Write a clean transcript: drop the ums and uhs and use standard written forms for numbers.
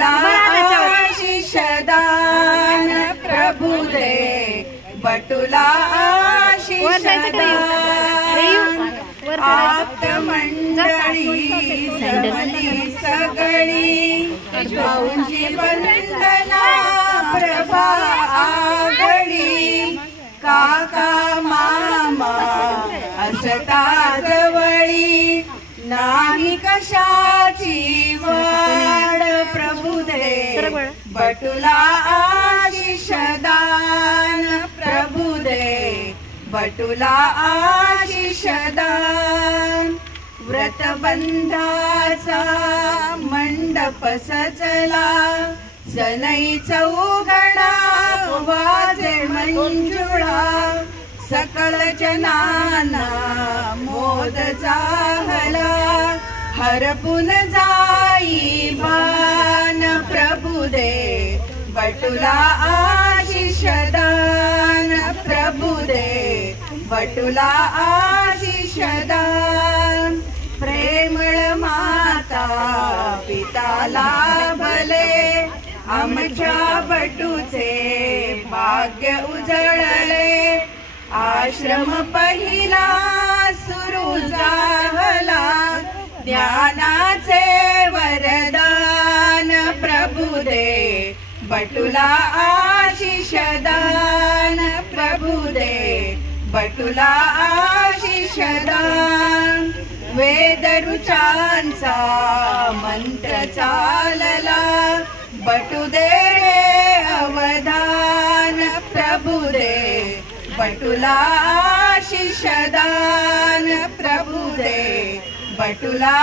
बटुला आशिष दान प्रभु दे, बटुला आशिष दान। आप्त मंडळी जमली सगळी, भाऊंची वंदना प्रभा आगळी। काका मामा असता जवळी, नाही कशाची वाढ प्रभु दे, बटुला आशिष दान प्रभु दे, बटुला आशिष दान। व्रतबंधाचा मंडप सजला, सनई चौघडा वाजे मंजुळा। सकल जनाना मोद जाहला, हरपून जाई भान प्रभु दे, बटुला आशिष दान प्रभु दे, बटुला आशिष दान। प्रेमळ माता पिता लाभले, आमच्या बटूचे भाग्य उजळले। आश्रम पहिला सुरू झाला, ज्ञानाचे वरदान प्रभु दे, बटुला आशिष दान प्रभु दे, बटुला आशिष दान। वेद ऋचांचा मंत्र चालला, बटु दे रे अवधान प्रभु दे, बटुला आशिष दान प्रभु दे, बटुला